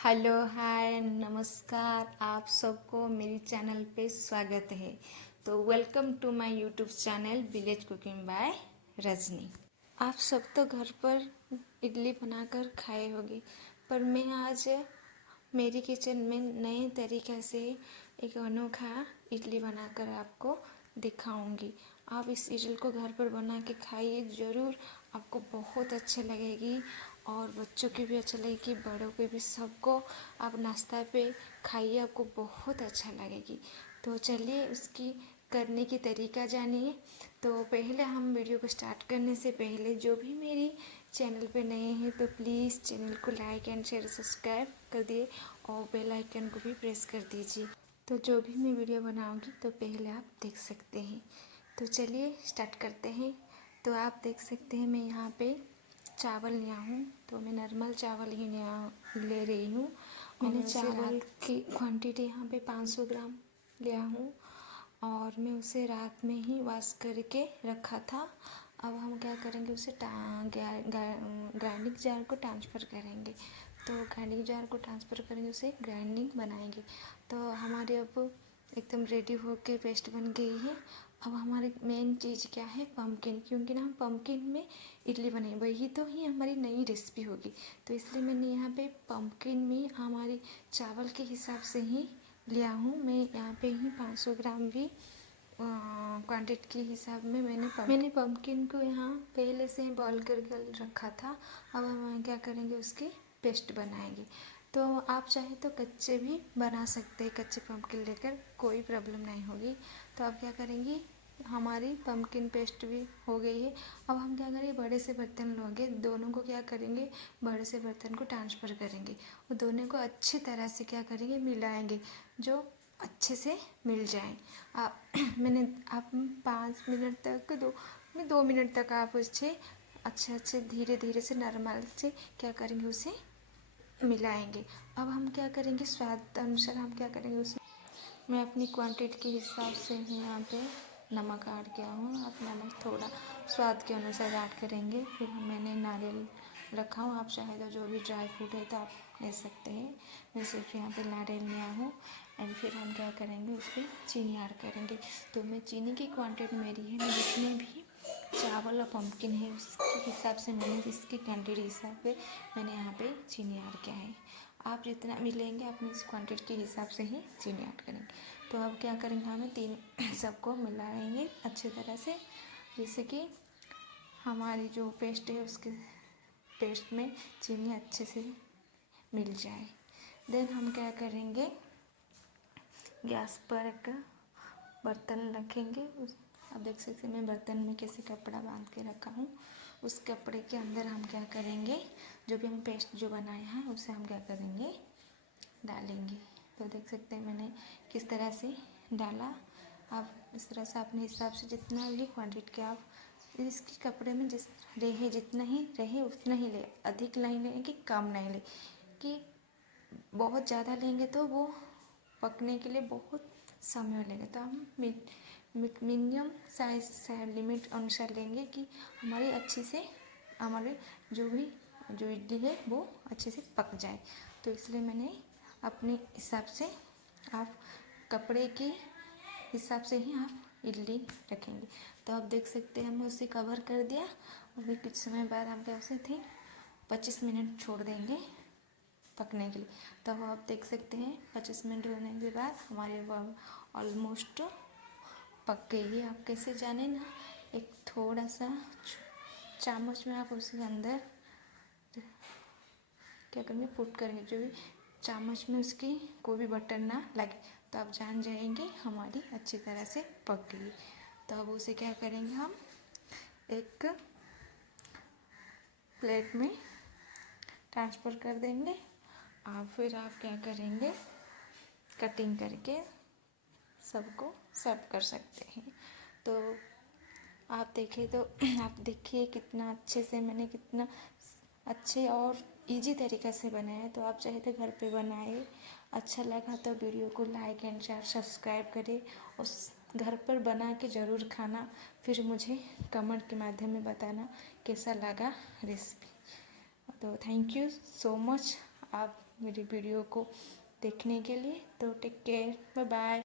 Hello hi नमस्कार, आप सबको मेरी चैनल पे स्वागत है। तो welcome to my YouTube channel village cooking by Rajni. आप सब तो घर पर इडली बनाकर खाए होंगे, पर मैं आज मेरी किचन में नए तरीक़े से एक अनोखा इडली बनाकर आपको दिखाऊंगी। आप इस इडली को घर पर बना के खाइए ज़रूर, आपको बहुत अच्छी लगेगी और बच्चों की भी अच्छा लगेगी, बड़ों को भी, सबको आप नाश्ता पे खाइए, आपको बहुत अच्छा लगेगी। तो चलिए उसकी करने की तरीका जानिए। तो पहले हम वीडियो को स्टार्ट करने से पहले जो भी मेरी चैनल पे नए हैं तो प्लीज़ चैनल को लाइक एंड शेयर सब्सक्राइब कर दिए और बेल आइकन को भी प्रेस कर दीजिए। तो जो भी मैं वीडियो बनाऊंगी तो पहले आप देख सकते हैं। तो चलिए स्टार्ट करते हैं। तो आप देख सकते हैं मैं यहाँ पे चावल लिया हूँ, तो मैं नॉर्मल चावल ही ले रही हूँ। मैंने चावल की क्वांटिटी यहाँ पे 500 ग्राम लिया हूँ और मैं उसे रात में ही वॉश करके रखा था। अब हम क्या करेंगे, उसे ग्राइंडिंग जार को ट्रांसफ़र करेंगे। तो ग्राइंडिंग जार को ट्रांसफ़र करेंगे, उसे ग्राइंडिंग बनाएंगे। तो हमारे अब एकदम रेडी होके पेस्ट बन गई है। अब हमारे मेन चीज़ क्या है, पम्पकिन, क्योंकि ना हम पम्पकिन में इडली बनाए, वही तो ही हमारी नई रेसिपी होगी। तो इसलिए मैंने यहाँ पे पम्पकिन में हमारी चावल के हिसाब से ही लिया हूँ। मैं यहाँ पे ही 500 ग्राम भी क्वांटिटी के हिसाब में मैंने पम्पकिन को यहाँ पहले से ही बॉईल करके रखा था। अब हम क्या करेंगे, उसकी पेस्ट बनाएंगे। तो आप चाहे तो कच्चे भी बना सकते हैं, कच्चे पम्पकिन लेकर कोई प्रॉब्लम नहीं होगी। तो अब क्या करेंगी, हमारी पम्पकिन पेस्ट भी हो गई है। अब हम क्या करेंगे, बड़े से बर्तन लोगे, दोनों को क्या करेंगे, बड़े से बर्तन को ट्रांसफ़र करेंगे और दोनों को अच्छी तरह से क्या करेंगे, मिलाएंगे, जो अच्छे से मिल जाए। मैंने आप 5 मिनट तक 2 मिनट तक आप उसे अच्छे धीरे धीरे से नॉर्मल से क्या करेंगे, उसे मिलाएंगे। अब हम क्या करेंगे, स्वाद अनुसार हम क्या करेंगे, उसमें मैं अपनी क्वांटिटी के हिसाब से ही यहाँ पे नमक ऐड किया हूँ। आप नमक थोड़ा स्वाद के अनुसार ऐड करेंगे। फिर मैंने नारियल रखा हूँ, आप चाहे तो जो भी ड्राई फ्रूट है तो आप ले सकते हैं। मैं सिर्फ यहाँ पे नारियल लिया हूँ। एंड फिर हम क्या करेंगे, उस पर चीनी ऐड करेंगे। तो मैं चीनी की क्वांटिटी मेरी है, मैं जितने भी चावल और पम्पकिन है उसके हिसाब से, मैंने इसकी क्वांटिटी हिसाब से मैंने यहाँ पे चीनी ऐड किया है। आप जितना भी लेंगे अपनी इस क्वांटिटी के हिसाब से ही चीनी ऐड करेंगे। तो अब क्या करेंगे, हमें तीन सबको मिलाएंगे अच्छे तरह से, जैसे कि हमारी जो पेस्ट है उसके पेस्ट में चीनी अच्छे से मिल जाए। देन हम क्या करेंगे, गैस पर एक बर्तन रखेंगे। उस आप देख सकते हैं मैं बर्तन में कैसे कपड़ा बांध के रखा हूँ। उस कपड़े के अंदर हम क्या करेंगे, जो भी हम पेस्ट जो बनाए हैं उसे हम क्या करेंगे, डालेंगे। तो देख सकते हैं मैंने किस तरह से डाला। आप इस तरह से अपने हिसाब से जितना भी क्वांटिटी के आप इसके कपड़े में जितना ही रहे उतना ही ले, अधिक नहीं लें कि कम नहीं लें, कि बहुत ज़्यादा लेंगे तो वो पकने के लिए बहुत समय लगेगा। तो हम मिनिमम साइज लिमिट अनुसार लेंगे कि हमारी अच्छी से हमारे जो इडली है वो अच्छे से पक जाए। तो इसलिए मैंने अपने हिसाब से, आप कपड़े के हिसाब से ही आप इडली रखेंगे। तो आप देख सकते हैं हमने उसे कवर कर दिया। अभी कुछ समय बाद हम क्या उसे 25 मिनट छोड़ देंगे पकने के लिए। तब आप देख सकते हैं 25 मिनट होने के बाद हमारे वो ऑलमोस्ट पक गई है। आप कैसे जाने ना, एक थोड़ा सा चम्मच में आप उसके अंदर क्या करेंगे, पुट करेंगे, जो भी चम्मच में उसकी कोई भी बटन ना लगे, तो आप जान जाएंगे हमारी अच्छी तरह से पक गई। तो अब उसे क्या करेंगे, हम एक प्लेट में ट्रांसफ़र कर देंगे। और फिर आप क्या करेंगे, कटिंग करके सबको सर्व कर सकते हैं। तो आप देखें तो आप देखिए कितना अच्छे से मैंने कितना अच्छे और इजी तरीक़े से बनाया है। तो आप चाहे तो घर पे बनाए। अच्छा लगा तो वीडियो को लाइक एंड शेयर सब्सक्राइब करें, उस घर पर बना के ज़रूर खाना, फिर मुझे कमेंट के माध्यम में बताना कैसा लगा रेसिपी। तो थैंक यू सो मच। आप मेरी वीडियो को देखने के लिए। तो टेक केयर, बाय बाय।